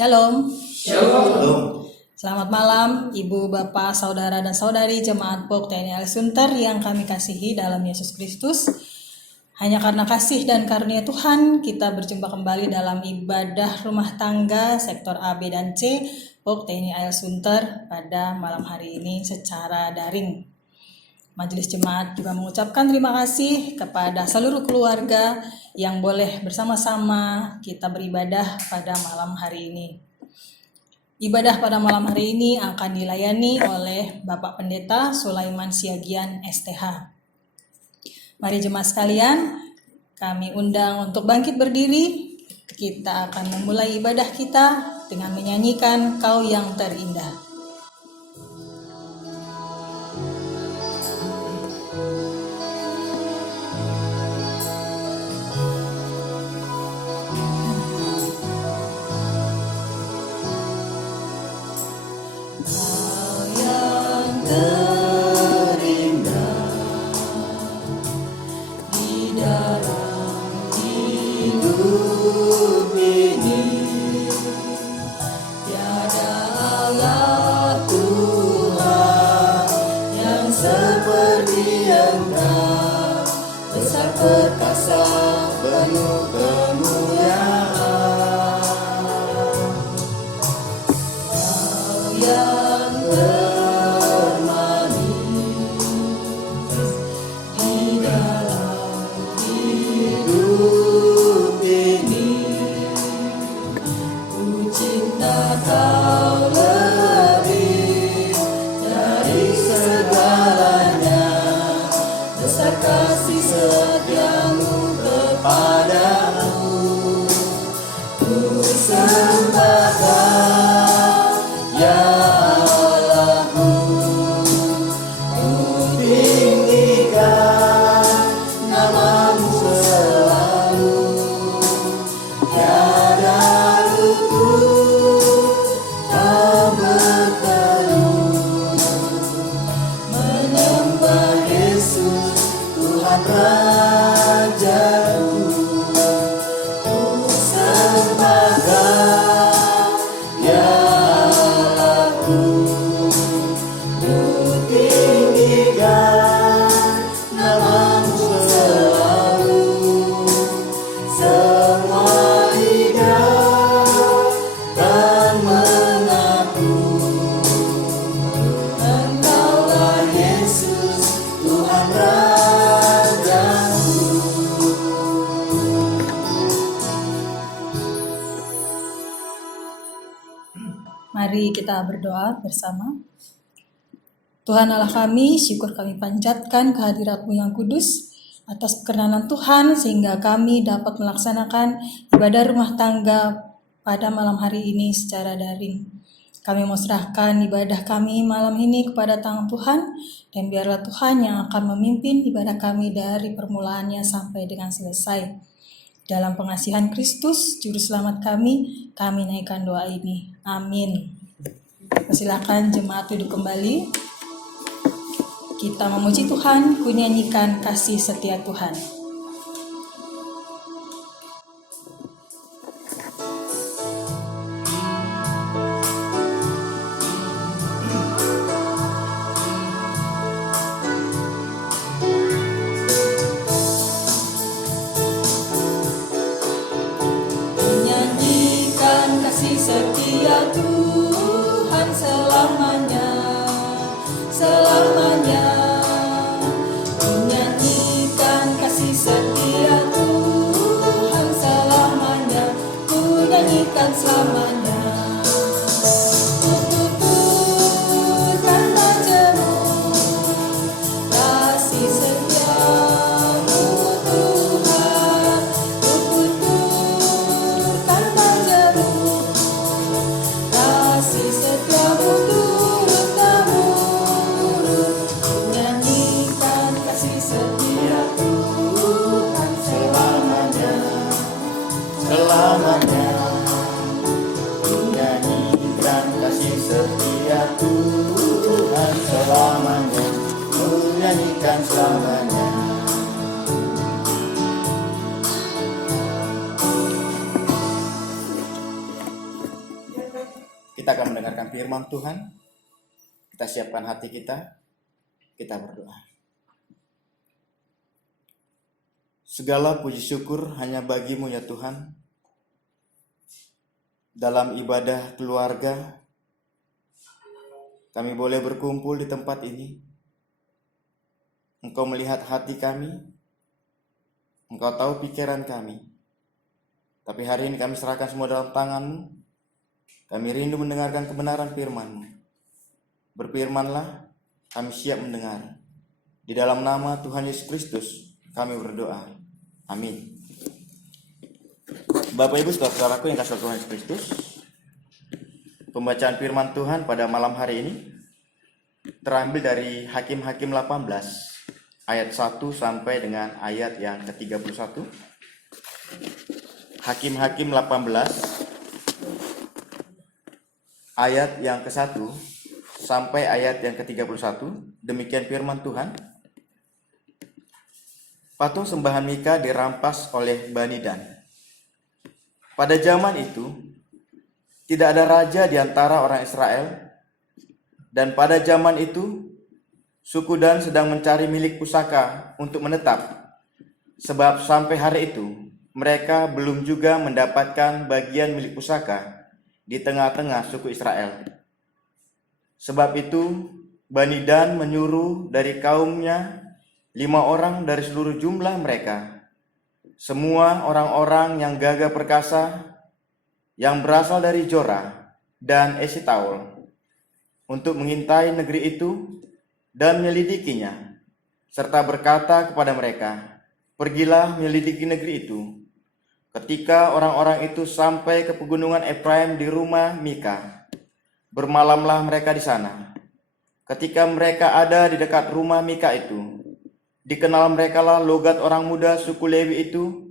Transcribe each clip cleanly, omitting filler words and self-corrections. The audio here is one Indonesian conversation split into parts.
Shalom. Shalom. Selamat malam Ibu, Bapak, Saudara dan Saudari Jemaat POK TNI Al Sunter yang kami kasihi dalam Yesus Kristus. Hanya karena kasih dan karunia Tuhan kita berjumpa kembali dalam ibadah rumah tangga sektor A, B, dan C POK TNI Al Sunter pada malam hari ini secara daring. Majelis Jemaat juga mengucapkan terima kasih kepada seluruh keluarga yang boleh bersama-sama kita beribadah pada malam hari ini. Ibadah pada malam hari ini akan dilayani oleh Bapak Pendeta Sulaiman Siagian STH. Mari jemaat sekalian, kami undang untuk bangkit berdiri. Kita akan memulai ibadah kita dengan menyanyikan Kau yang Terindah. Perkasa penuh kemuliaan, Kau yang termanis di dalam hidup ini. Ku cinta Kau lebih dari segalanya, besar kasih setiamu kepadaku. Ku sembah Kau, ya Allahku. Ku tinggikan namamu selalu. Tiada luput Kau berteduh, menyembah Yesus Tuhan Rajaku. Ku sembah Kau, ya Allahku. Ku tinggikan namamu selalu. Semua lidah kan mengaku, Engkaulah Yesus Tuhan Rajaku. Mari kita berdoa bersama. Tuhan Allah kami, syukur kami panjatkan kehadirat-Mu yang kudus atas perkenanan Tuhan sehingga kami dapat melaksanakan ibadah rumah tangga pada malam hari ini secara daring. Kami mau serahkan ibadah kami malam ini kepada tangan Tuhan, dan biarlah Tuhan yang akan memimpin ibadah kami dari permulaannya sampai dengan selesai. Dalam pengasihan Kristus, Juru Selamat kami naikkan doa ini. Amin. Persilakan jemaat duduk kembali. Kita memuji Tuhan, ku nyanyikan kasih setia Tuhan. Menyanyikan kasih setia Tuhan selamanya, selamanya. Menyanyikan kasih setia Tuhan selamanya, ku nyanyikan selamanya. Ku tuturkan bajamu, kasih setiamu Tuhan. Ku tuturkan bajamu, kasih setiamu turut temurun. Nyanyikan kasih setia Tuhan selamanya, Selamanya ku nyanyikan kasih setia Tuhan selamanya, ku nyanyikan selamanya. Kita akan mendengarkan firman Tuhan. Kita siapkan hati kita. Kita berdoa. Segala puji syukur hanya bagi-Mu ya Tuhan. Dalam ibadah keluarga, kami boleh berkumpul di tempat ini. Engkau melihat hati kami. Engkau tahu pikiran kami. Tapi hari ini kami serahkan semua dalam tangan-Mu. Kami rindu mendengarkan kebenaran firman-Mu. Berfirmanlah, kami siap mendengar. Di dalam nama Tuhan Yesus Kristus, kami berdoa. Amin. Bapak Ibu saudara-saudaraku yang kasih Tuhan Yesus Kristus, pembacaan firman Tuhan pada malam hari ini terambil dari Hakim-Hakim 18 ayat 1 sampai dengan ayat yang ke-31. Hakim-Hakim 18 ayat yang ke-1 sampai ayat yang ke-31. Demikian firman Tuhan. Patung sembahan Mika dirampas oleh Bani Dan. Pada zaman itu, tidak ada raja di antara orang Israel, dan pada zaman itu, suku Dan sedang mencari milik pusaka untuk menetap, sebab sampai hari itu, mereka belum juga mendapatkan bagian milik pusaka di tengah-tengah suku Israel. Sebab itu, Bani Dan menyuruh dari kaumnya 5 orang dari seluruh jumlah mereka, semua orang-orang yang gagah perkasa, yang berasal dari Jorah dan Esitaol, untuk mengintai negeri itu dan menyelidikinya, serta berkata kepada mereka, "Pergilah menyelidiki negeri itu." Ketika orang-orang itu sampai ke pegunungan Efraim di rumah Mika, bermalamlah mereka di sana. Ketika mereka ada di dekat rumah Mika itu, dikenal merekalah logat orang muda suku Lewi itu.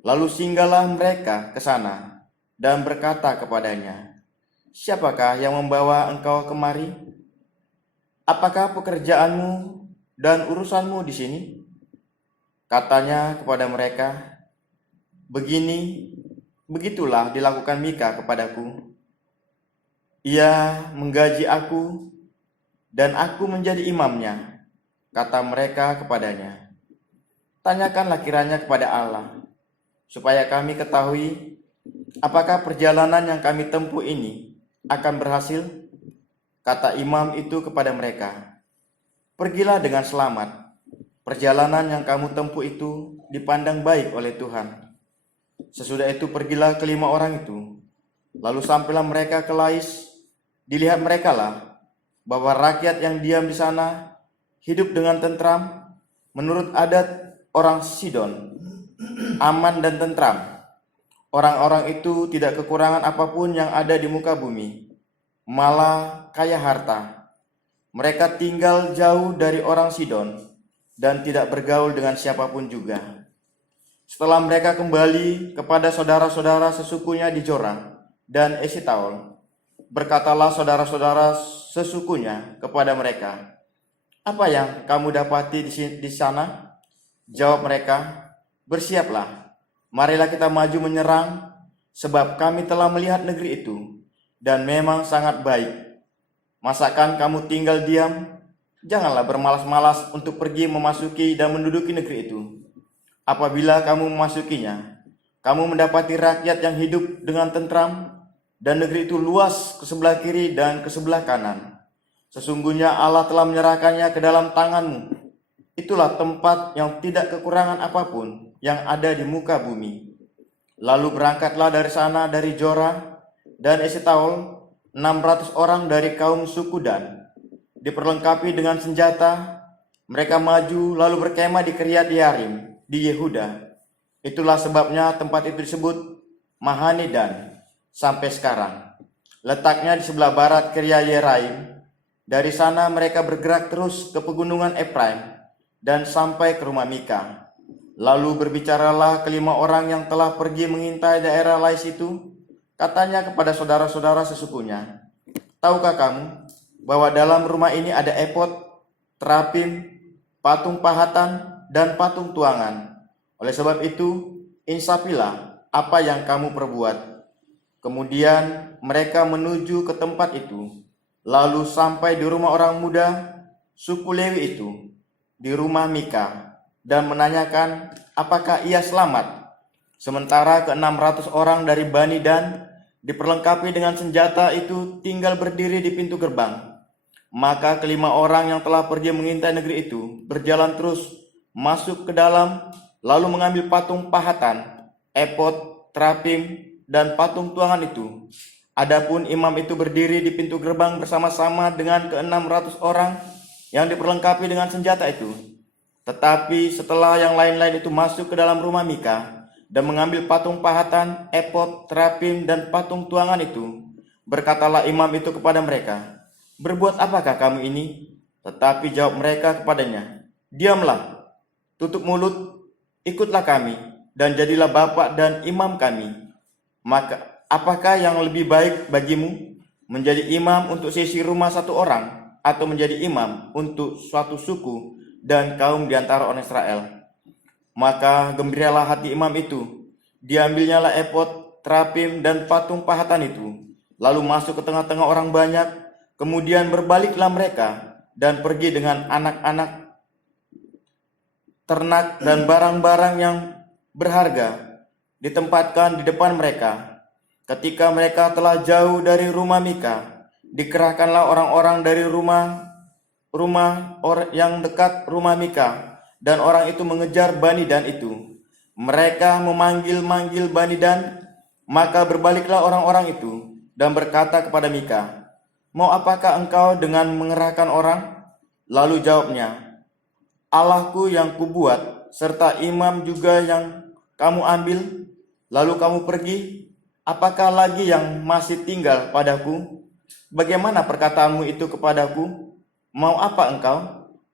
Lalu singgahlah mereka ke sana dan berkata kepadanya, "Siapakah yang membawa engkau kemari? Apakah pekerjaanmu dan urusanmu di sini?" Katanya kepada mereka, "Begitulah dilakukan Mika kepadaku. Ia menggaji aku dan aku menjadi imamnya." Kata mereka kepadanya, "Tanyakanlah kiranya kepada Allah, supaya kami ketahui apakah perjalanan yang kami tempuh ini akan berhasil." Kata imam itu kepada mereka, "Pergilah dengan selamat. Perjalanan yang kamu tempuh itu dipandang baik oleh Tuhan." Sesudah itu pergilah ke-5 orang itu. Lalu sampailah mereka ke Lais. Dilihat merekalah bahwa rakyat yang diam di sana hidup dengan tentram menurut adat orang Sidon, aman dan tentram. Orang-orang itu tidak kekurangan apapun yang ada di muka bumi, malah kaya harta. Mereka tinggal jauh dari orang Sidon dan tidak bergaul dengan siapapun juga. Setelah mereka kembali kepada saudara-saudara sesukunya di Jorah dan Esitaol, berkatalah saudara-saudara sesukunya kepada mereka, "Apa yang kamu dapati di sana?" Jawab mereka, "Bersiaplah, marilah kita maju menyerang, sebab kami telah melihat negeri itu, dan memang sangat baik. Masakan kamu tinggal diam? Janganlah bermalas-malas untuk pergi memasuki dan menduduki negeri itu. Apabila kamu memasukinya, kamu mendapati rakyat yang hidup dengan tentram, dan negeri itu luas ke sebelah kiri dan ke sebelah kanan. Sesungguhnya Allah telah menyerahkannya ke dalam tanganmu. Itulah tempat yang tidak kekurangan apapun yang ada di muka bumi." Lalu berangkatlah dari sana dari Jorah dan Esitaol 600 orang dari kaum suku Dan. Diperlengkapi dengan senjata, mereka maju lalu berkemah di Kiryat Yearim di Yehuda. Itulah sebabnya tempat itu disebut Mahane Dan sampai sekarang. Letaknya di sebelah barat Kiryat Yearim. Dari sana mereka bergerak terus ke pegunungan Efraim dan sampai ke rumah Mika. Lalu berbicaralah ke-5 orang yang telah pergi mengintai daerah Lais itu. Katanya kepada saudara-saudara sesukunya, "Tahukah kamu bahwa dalam rumah ini ada epod, terapim, patung pahatan, dan patung tuangan? Oleh sebab itu, insafilah apa yang kamu perbuat." Kemudian mereka menuju ke tempat itu, lalu sampai di rumah orang muda suku Lewi itu, di rumah Mika, dan menanyakan apakah ia selamat. Sementara ke-600 orang dari Bani Dan diperlengkapi dengan senjata itu tinggal berdiri di pintu gerbang. Maka kelima orang yang telah pergi mengintai negeri itu berjalan terus masuk ke dalam, lalu mengambil patung pahatan, epod, terapim, dan patung tuangan itu. Adapun imam itu berdiri di pintu gerbang bersama-sama dengan ke-600 orang yang diperlengkapi dengan senjata itu. Tetapi setelah yang lain-lain itu masuk ke dalam rumah Mika dan mengambil patung pahatan, epod, terapim, dan patung tuangan itu, berkatalah imam itu kepada mereka, "Berbuat apakah kamu ini?" Tetapi jawab mereka kepadanya, "Diamlah, tutup mulut, ikutlah kami, dan jadilah bapak dan imam kami. Maka apakah yang lebih baik bagimu, menjadi imam untuk sisi rumah satu orang, atau menjadi imam untuk suatu suku dan kaum di antara orang Israel?" Maka gembiralah hati imam itu. Diambilnyalah epod, terapim, dan patung pahatan itu, lalu masuk ke tengah-tengah orang banyak. Kemudian berbaliklah mereka dan pergi dengan anak-anak, ternak, dan barang-barang yang berharga ditempatkan di depan mereka. Ketika mereka telah jauh dari rumah Mika, dikerahkanlah orang-orang dari rumah yang dekat rumah Mika, dan orang itu mengejar Bani Dan itu. Mereka memanggil-manggil Bani Dan, maka berbaliklah orang-orang itu dan berkata kepada Mika, "Mau apakah engkau dengan mengerahkan orang?" Lalu jawabnya, "Allahku yang kubuat, serta imam juga yang kamu ambil, lalu kamu pergi. Apakah lagi yang masih tinggal padaku? Bagaimana perkataanmu itu kepadaku? Mau apa engkau?"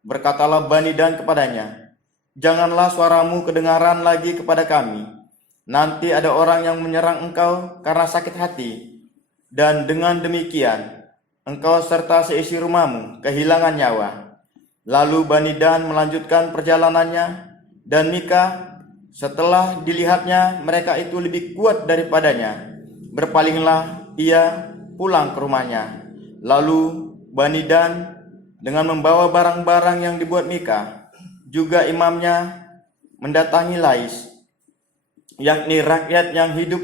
Berkatalah Bani Dan kepadanya, "Janganlah suaramu kedengaran lagi kepada kami. Nanti ada orang yang menyerang engkau karena sakit hati, dan dengan demikian engkau serta seisi rumahmu kehilangan nyawa." Lalu Bani Dan melanjutkan perjalanannya, dan Mika, setelah dilihatnya mereka itu lebih kuat daripadanya, berpalinglah ia pulang ke rumahnya. Lalu Bani Dan dengan membawa barang-barang yang dibuat Mika, juga imamnya, mendatangi Lais, yakni rakyat yang hidup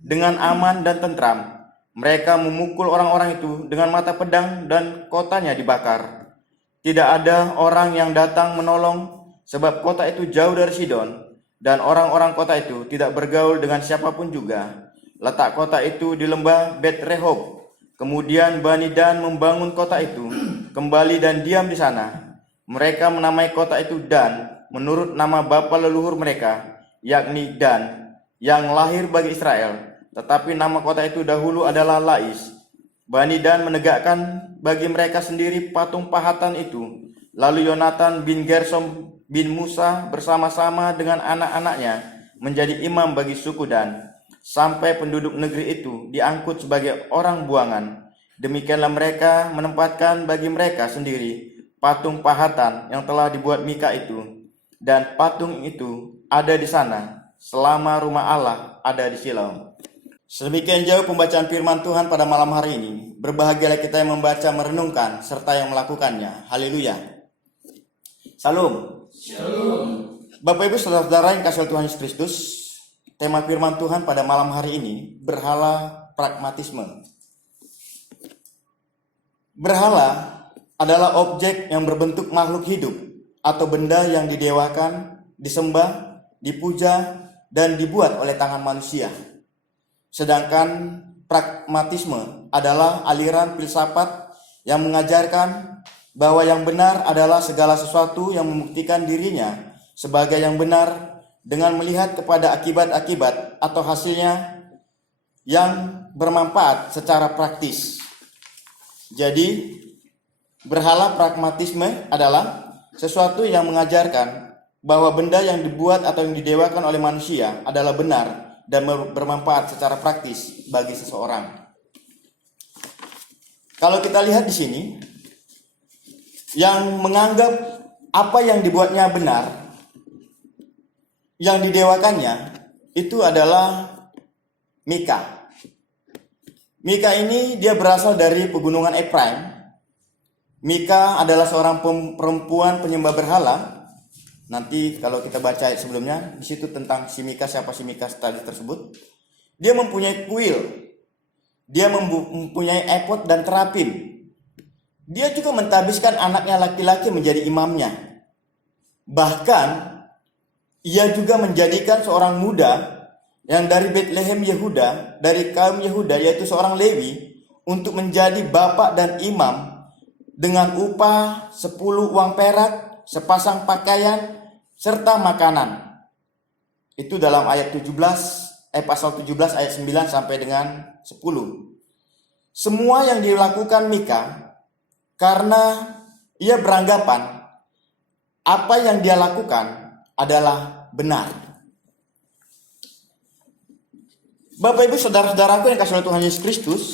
dengan aman dan tentram. Mereka memukul orang-orang itu dengan mata pedang dan kotanya dibakar. Tidak ada orang yang datang menolong, sebab kota itu jauh dari Sidon, dan orang-orang kota itu tidak bergaul dengan siapapun juga. Letak kota itu di lembah Bet Rehob. Kemudian Bani Dan membangun kota itu kembali dan diam di sana. Mereka menamai kota itu Dan menurut nama bapa leluhur mereka, yakni Dan, yang lahir bagi Israel. Tetapi nama kota itu dahulu adalah Lais. Bani Dan menegakkan bagi mereka sendiri patung pahatan itu. Lalu Yonatan bin Gersom bin Musa bersama-sama dengan anak-anaknya menjadi imam bagi suku Dan, sampai penduduk negeri itu diangkut sebagai orang buangan. Demikianlah mereka menempatkan bagi mereka sendiri patung pahatan yang telah dibuat Mika itu, dan patung itu ada di sana selama rumah Allah ada di Siloam. Sedemikian jauh pembacaan firman Tuhan pada malam hari ini. Berbahagialah kita yang membaca, merenungkan, serta yang melakukannya. Haleluya. Salam. Shalom. Bapak Ibu saudara-saudara yang kasih Tuhan Yesus Kristus, tema firman Tuhan pada malam hari ini, berhala pragmatisme. Berhala adalah objek yang berbentuk makhluk hidup atau benda yang didewakan, disembah, dipuja, dan dibuat oleh tangan manusia. Sedangkan pragmatisme adalah aliran filsafat yang mengajarkan bahwa yang benar adalah segala sesuatu yang membuktikan dirinya sebagai yang benar dengan melihat kepada akibat-akibat atau hasilnya yang bermanfaat secara praktis. Jadi, berhala pragmatisme adalah sesuatu yang mengajarkan bahwa benda yang dibuat atau yang didewakan oleh manusia adalah benar dan bermanfaat secara praktis bagi seseorang. Kalau kita lihat di sini, yang menganggap apa yang dibuatnya benar, yang didewakannya, itu adalah Mika. Mika ini dia berasal dari pegunungan Efraim. Mika adalah seorang perempuan penyembah berhala. Nanti kalau kita baca ayat sebelumnya, di situ tentang si Mika, siapa si Mika tadi tersebut. Dia mempunyai kuil. Dia mempunyai efod dan terapim. Dia juga mentabiskan anaknya laki-laki menjadi imamnya. Bahkan ia juga menjadikan seorang muda yang dari Bethlehem Yehuda, dari kaum Yehuda, yaitu seorang Lewi, untuk menjadi bapak dan imam dengan upah 10 uang perak, sepasang pakaian, serta makanan. Itu dalam ayat 17, pasal 17 ayat 9 sampai dengan 10. Semua yang dilakukan Mika karena ia beranggapan apa yang dia lakukan adalah benar. Bapak Ibu saudara-saudaraku yang kasih oleh Tuhan Yesus Kristus,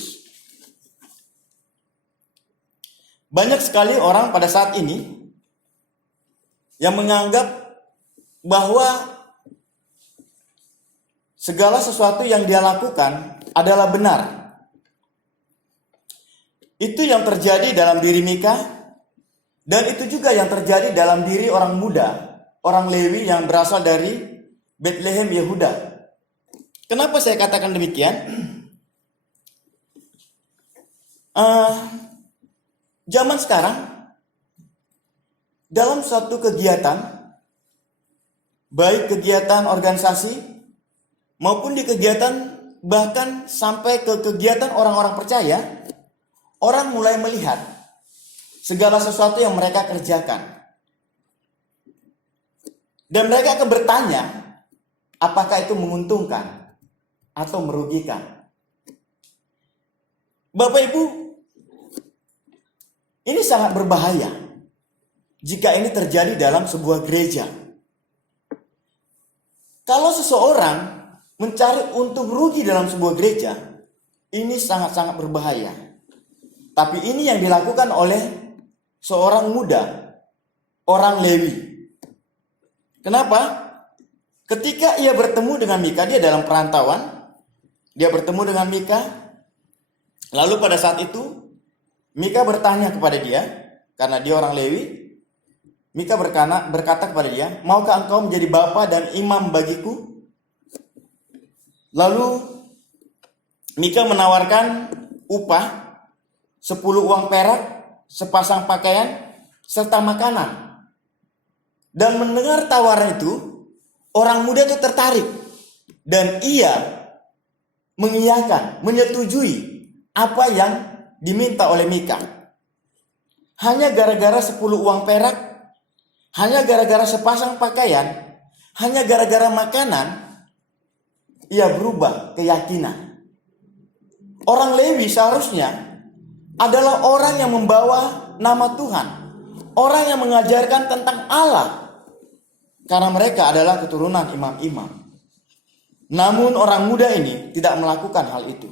banyak sekali orang pada saat ini yang menganggap bahwa segala sesuatu yang dia lakukan adalah benar. Itu yang terjadi dalam diri Mika, dan itu juga yang terjadi dalam diri orang muda, orang Lewi yang berasal dari Bethlehem Yehuda. Kenapa saya katakan demikian? Zaman sekarang, dalam suatu kegiatan, baik kegiatan organisasi maupun di kegiatan, bahkan sampai ke kegiatan orang-orang percaya, orang mulai melihat segala sesuatu yang mereka kerjakan. Dan mereka akan bertanya, apakah itu menguntungkan atau merugikan? Bapak Ibu, ini sangat berbahaya jika ini terjadi dalam sebuah gereja. Kalau seseorang mencari untung rugi dalam sebuah gereja, ini sangat-sangat berbahaya. Tapi ini yang dilakukan oleh seorang muda, orang Lewi. Kenapa? Ketika ia bertemu dengan Mika, dia dalam perantauan, dia bertemu dengan Mika. Lalu pada saat itu, Mika bertanya kepada dia, karena dia orang Lewi. Mika berkata kepada dia, maukah engkau menjadi bapa dan imam bagiku? Lalu Mika menawarkan upah 10 uang perak, sepasang pakaian, serta makanan. Dan mendengar tawaran itu, orang muda itu tertarik. Dan ia mengiyakan, menyetujui apa yang diminta oleh Mika. Hanya gara-gara 10 uang perak, hanya gara-gara sepasang pakaian, hanya gara-gara makanan, ia berubah keyakinan. Orang Lewi seharusnya adalah orang yang membawa nama Tuhan, orang yang mengajarkan tentang Allah, karena mereka adalah keturunan imam-imam. Namun orang muda ini tidak melakukan hal itu.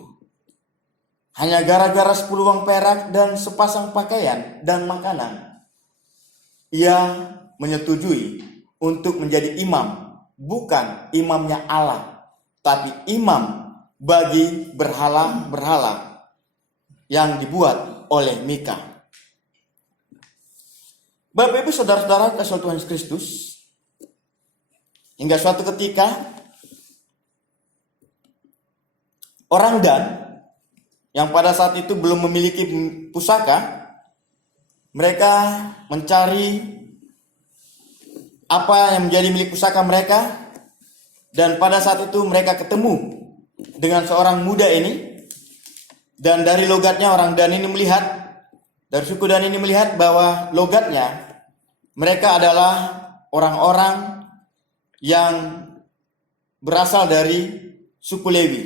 Hanya gara-gara 10 uang perak dan sepasang pakaian dan makanan, ia menyetujui untuk menjadi imam, bukan imamnya Allah, tapi imam bagi berhala-berhala yang dibuat oleh Mika. Bapak Ibu saudara-saudara kasih Tuhan Yesus Kristus, hingga suatu ketika orang Dan yang pada saat itu belum memiliki pusaka, mereka mencari apa yang menjadi milik pusaka mereka, dan pada saat itu mereka ketemu dengan seorang muda ini. Dan dari logatnya orang Dan ini melihat, dari suku Dan ini melihat bahwa logatnya mereka adalah orang-orang yang berasal dari suku Lewi.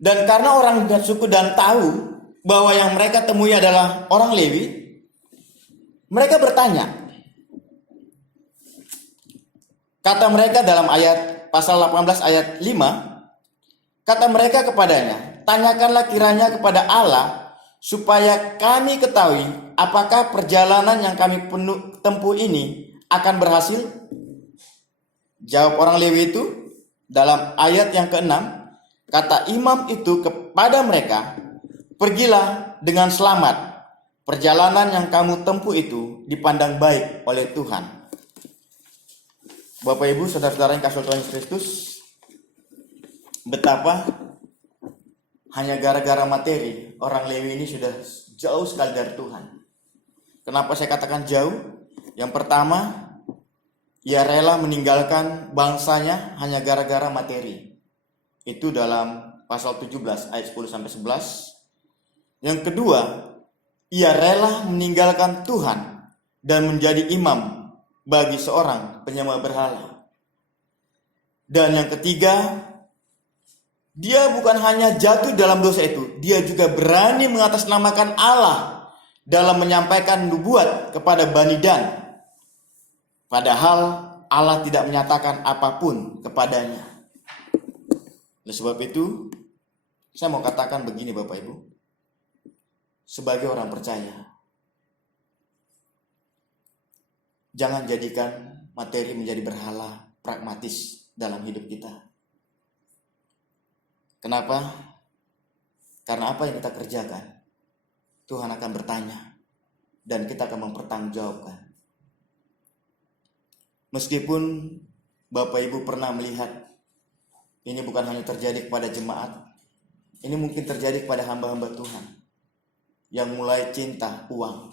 Dan karena orang suku Dan tahu bahwa yang mereka temui adalah orang Lewi, mereka bertanya. Kata mereka dalam ayat pasal 18 ayat 5, kata mereka kepadanya, tanyakanlah kiranya kepada Allah supaya kami ketahui apakah perjalanan yang kami tempuh ini akan berhasil. Jawab orang Lewi itu dalam ayat yang ke-6, Kata imam itu kepada mereka, "Pergilah dengan selamat. Perjalanan yang kamu tempuh itu dipandang baik oleh Tuhan." Bapak Ibu, saudara-saudara yang kasih Tuhan Yesus Kristus, betapa hanya gara-gara materi orang Lewi ini sudah jauh sekali dari Tuhan. Kenapa saya katakan jauh? Yang pertama, ia rela meninggalkan bangsanya hanya gara-gara materi. Itu dalam pasal 17 ayat 10-11. Yang kedua, ia rela meninggalkan Tuhan dan menjadi imam bagi seorang penyembah berhala. Dan yang ketiga, dia bukan hanya jatuh dalam dosa itu, dia juga berani mengatasnamakan Allah dalam menyampaikan nubuat kepada Bani Dan. Padahal Allah tidak menyatakan apapun kepadanya. Oleh sebab itu, saya mau katakan begini Bapak Ibu. Sebagai orang percaya, jangan jadikan materi menjadi berhala pragmatis dalam hidup kita. Kenapa? Karena apa yang kita kerjakan, Tuhan akan bertanya dan kita akan mempertanggungjawabkan. Meskipun Bapak Ibu pernah melihat ini bukan hanya terjadi kepada jemaat, ini mungkin terjadi kepada hamba-hamba Tuhan yang mulai cinta uang.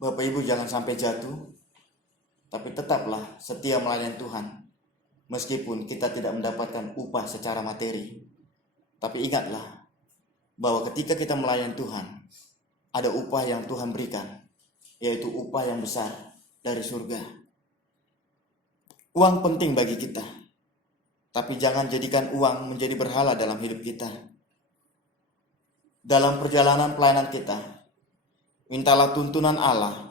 Bapak Ibu jangan sampai jatuh, tapi tetaplah setia melayani Tuhan. Meskipun kita tidak mendapatkan upah secara materi, tapi ingatlah bahwa ketika kita melayani Tuhan, ada upah yang Tuhan berikan, yaitu upah yang besar dari surga. Uang penting bagi kita, tapi jangan jadikan uang menjadi berhala dalam hidup kita. Dalam perjalanan pelayanan kita, mintalah tuntunan Allah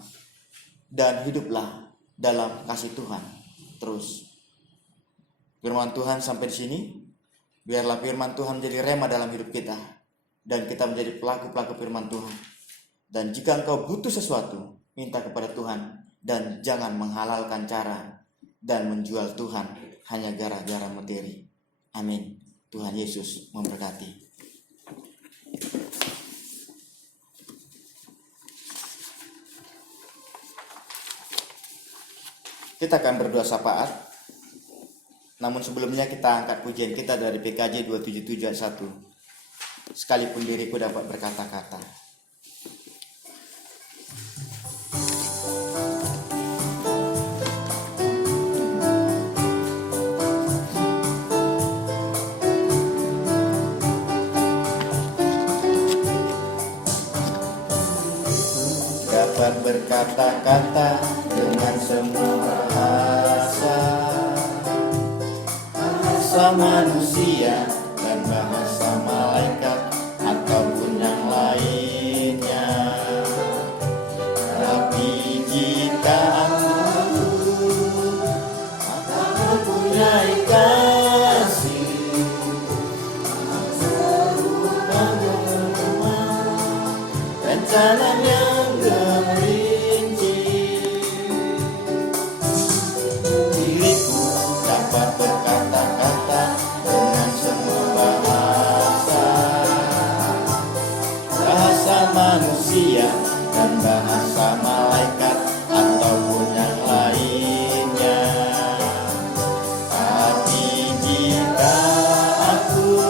dan hiduplah dalam kasih Tuhan terus. Firman Tuhan sampai di sini. Biarlah firman Tuhan menjadi rema dalam hidup kita dan kita menjadi pelaku-pelaku firman Tuhan. Dan jika engkau butuh sesuatu, minta kepada Tuhan dan jangan menghalalkan cara dan menjual Tuhan hanya gara-gara materi. Amin. Tuhan Yesus memberkati. Kita akan berdoa syafaat. Namun sebelumnya kita angkat pujian kita dari PKJ 277 ayat 1. Sekalipun diriku dapat berkata-kata. Dapat berkata-kata dengan semua bahasa manusia dan bahasa malaikat ataupun yang lainnya. Tapi jika aku mempunyai kasih serupa rencananya merinci, diriku dapat berkata-kata dengan semua bahasa manusia dan bahasa malaikat ataupun yang lainnya. Tapi jika aku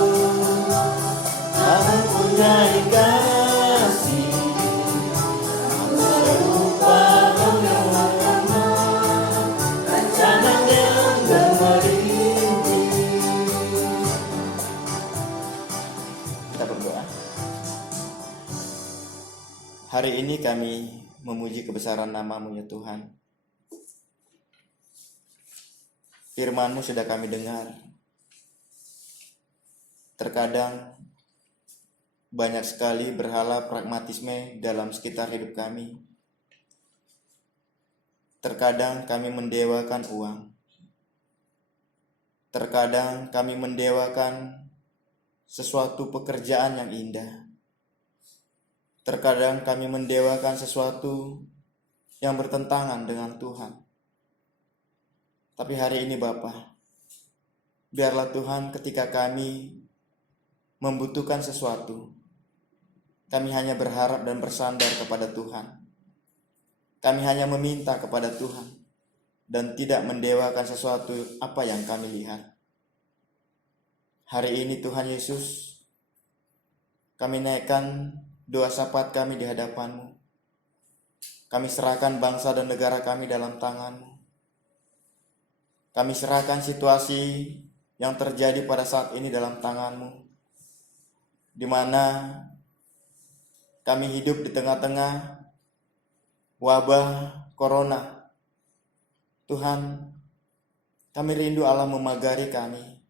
mempunyai kasih serupa rencananya merinci. Kita berdoa. Hari ini kami memuji kebesaran nama-Mu ya Tuhan. Firman-Mu sudah kami dengar. Terkadang banyak sekali berhala pragmatisme dalam sekitar hidup kami. Terkadang kami mendewakan uang. Terkadang kami mendewakan sesuatu pekerjaan yang indah. Terkadang kami mendewakan sesuatu yang bertentangan dengan Tuhan. Tapi hari ini Bapa, biarlah Tuhan ketika kami membutuhkan sesuatu, kami hanya berharap dan bersandar kepada Tuhan. Kami hanya meminta kepada Tuhan dan tidak mendewakan sesuatu apa yang kami lihat. Hari ini Tuhan Yesus, kami naikkan doa syafaat kami di hadapan-Mu. Kami serahkan bangsa dan negara kami dalam tangan-Mu. Kami serahkan situasi yang terjadi pada saat ini dalam tangan-Mu, di mana kami hidup di tengah-tengah wabah corona. Tuhan, kami rindu Allah memagari kami,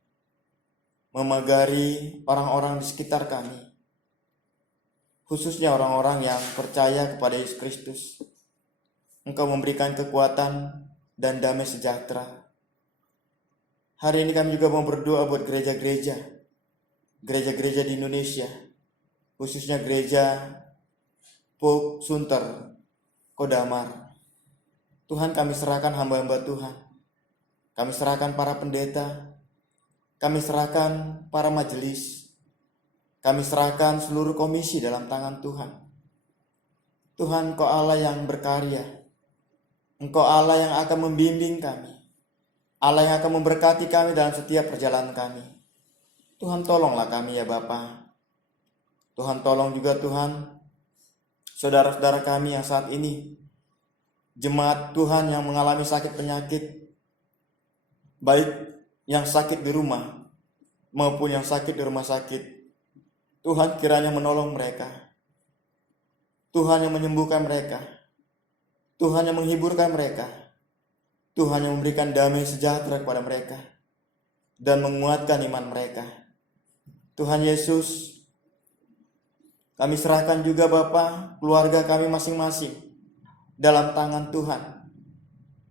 memagari orang-orang di sekitar kami, khususnya orang-orang yang percaya kepada Yesus Kristus. Engkau memberikan kekuatan dan damai sejahtera. Hari ini kami juga mau berdoa buat gereja-gereja di Indonesia, khususnya gereja Pok Sunter, Kodamar. Tuhan, kami serahkan hamba-hamba Tuhan. Kami serahkan para pendeta. Kami serahkan para majelis. Kami serahkan seluruh komisi dalam tangan Tuhan. Tuhan, Engkau Allah yang berkarya. Engkau Allah yang akan membimbing kami. Allah yang akan memberkati kami dalam setiap perjalanan kami. Tuhan, tolonglah kami ya Bapa. Tuhan, tolong juga Tuhan saudara-saudara kami yang saat ini, jemaat Tuhan yang mengalami sakit penyakit, baik yang sakit di rumah maupun yang sakit di rumah sakit. Tuhan, kiranya menolong mereka. Tuhan yang menyembuhkan mereka. Tuhan yang menghiburkan mereka. Tuhan yang memberikan damai sejahtera kepada mereka dan menguatkan iman mereka. Tuhan Yesus, kami serahkan juga Bapa keluarga kami masing-masing dalam tangan Tuhan.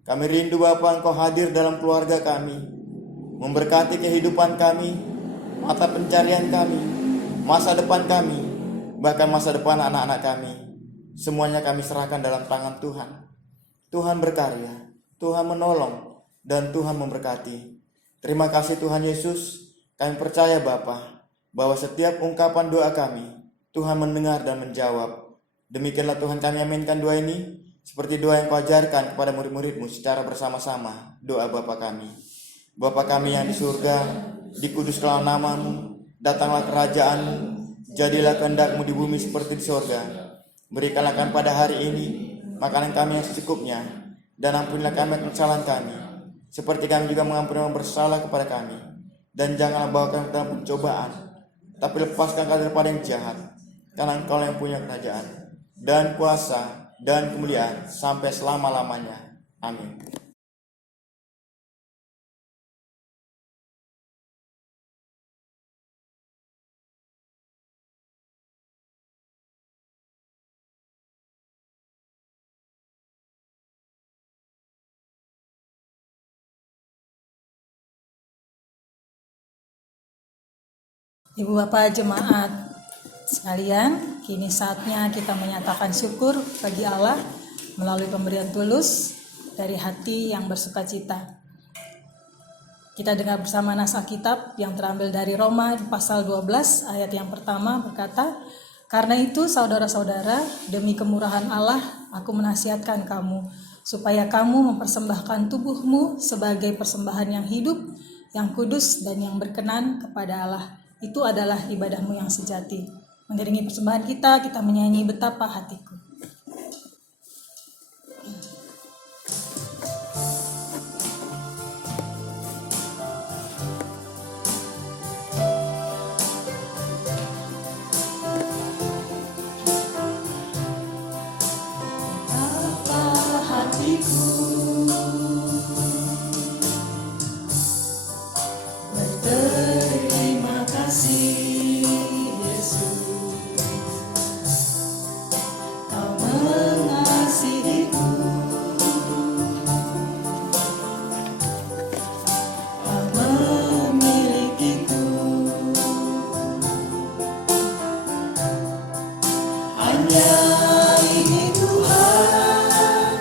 Kami rindu Bapa Engkau hadir dalam keluarga kami, memberkati kehidupan kami, mata pencarian kami, masa depan kami, bahkan masa depan anak-anak kami. Semuanya kami serahkan dalam tangan Tuhan. Tuhan berkarya, Tuhan menolong, dan Tuhan memberkati. Terima kasih Tuhan Yesus. Kami percaya Bapa bahwa setiap ungkapan doa kami Tuhan mendengar dan menjawab. Demikianlah Tuhan kami aminkan doa ini seperti doa yang Kau ajarkan kepada murid-murid-Mu secara bersama-sama. Doa Bapa kami. Bapa kami yang di surga, dikuduskanlah nama-Mu, datanglah kerajaan-Mu, jadilah kehendak-Mu di bumi seperti di surga. Berikanlah kami pada hari ini makanan kami yang secukupnya, dan ampunilah kami kesalahan kami, seperti kami juga mengampuni orang bersalah kepada kami. Dan janganlah bawa kami ke dalam pencobaan, tapi lepaskan kami daripada yang jahat. Karena Engkau yang punya kerajaan, dan kuasa, dan kemuliaan, sampai selama-lamanya. Amin. Ibu Bapak jemaat sekalian, kini saatnya kita menyatakan syukur bagi Allah melalui pemberian tulus dari hati yang bersuka cita. Kita dengar bersama naskah kitab yang terambil dari Roma pasal 12 ayat yang pertama berkata, "Karena itu saudara-saudara, demi kemurahan Allah aku menasihatkan kamu supaya kamu mempersembahkan tubuhmu sebagai persembahan yang hidup, yang kudus dan yang berkenan kepada Allah. Itu adalah ibadahmu yang sejati." Mengiringi persembahan kita menyanyi Betapa Hatiku. Betapa hatiku berterima kasih Yesus, Kau mengasihiku, Kau memilikiku. Hanya ini Tuhan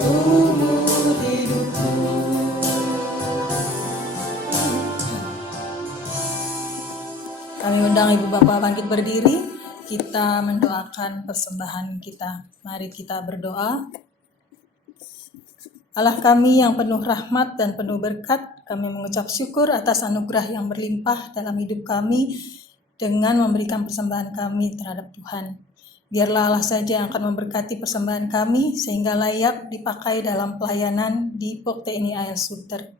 seumur hidupku. Kami undang Ibu Bapak bangkit berdiri, kita mendoakan persembahan kita. Mari kita berdoa. Allah kami yang penuh rahmat dan penuh berkat, kami mengucap syukur atas anugerah yang berlimpah dalam hidup kami dengan memberikan persembahan kami terhadap Tuhan. Biarlah Allah saja yang akan memberkati persembahan kami sehingga layak dipakai dalam pelayanan di POK TNI AL Sunter.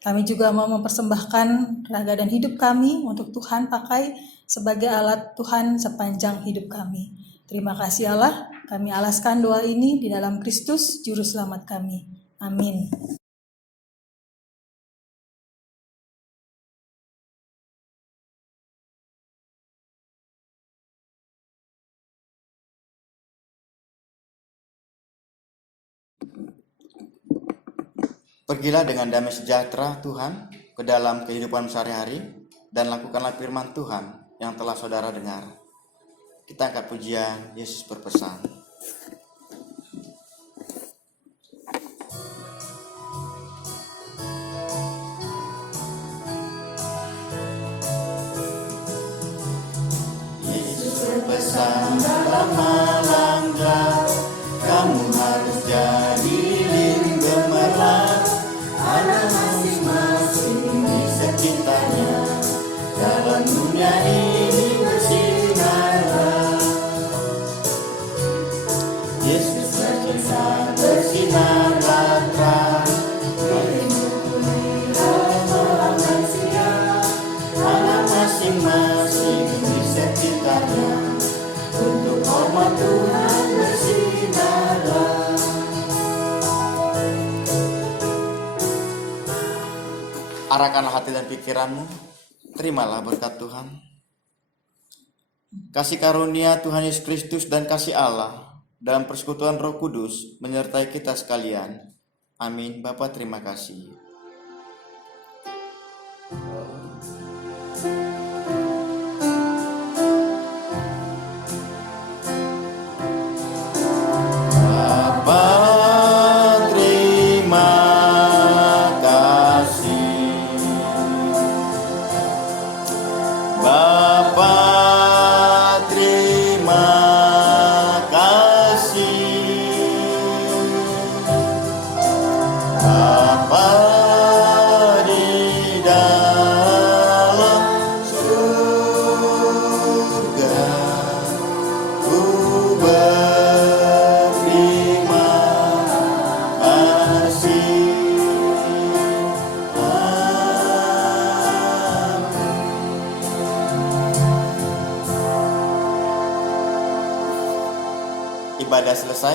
Kami juga mau mempersembahkan raga dan hidup kami untuk Tuhan pakai sebagai alat Tuhan sepanjang hidup kami. Terima kasih Allah, kami alaskan doa ini di dalam Kristus Juru Selamat kami. Amin. Pergilah dengan damai sejahtera Tuhan ke dalam kehidupan sehari-hari dan lakukanlah firman Tuhan yang telah saudara dengar. Kita angkat pujian, Yesus berpesan. Yesus berpesan dalam malam gelap, kamu harus jadi lilin gemerlap. Ada masing-masing di sekitarnya, dalam dunia ini bersinarlah. Yesus bersinarlah terang, melindungi orang siang. Ada masing-masing di sekitarnya, untuk hormat Tuhan bersinarlah. Arahkanlah hati dan pikiranmu, terimalah berkat Tuhan. Kasih karunia Tuhan Yesus Kristus dan kasih Allah dalam persekutuan Roh Kudus menyertai kita sekalian. Amin. Bapa, terima kasih. Ibadah selesai.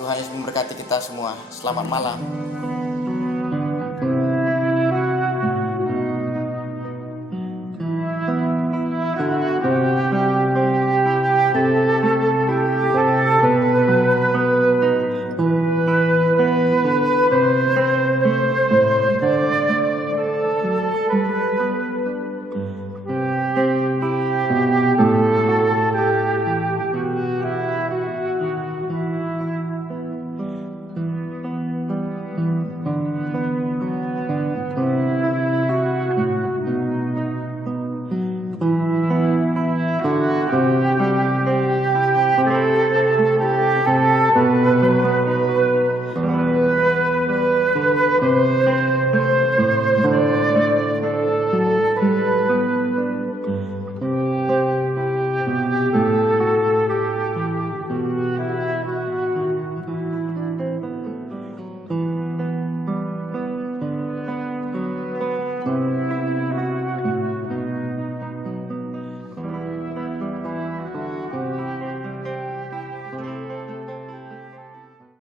Tuhan Yesus memberkati kita semua. Selamat malam.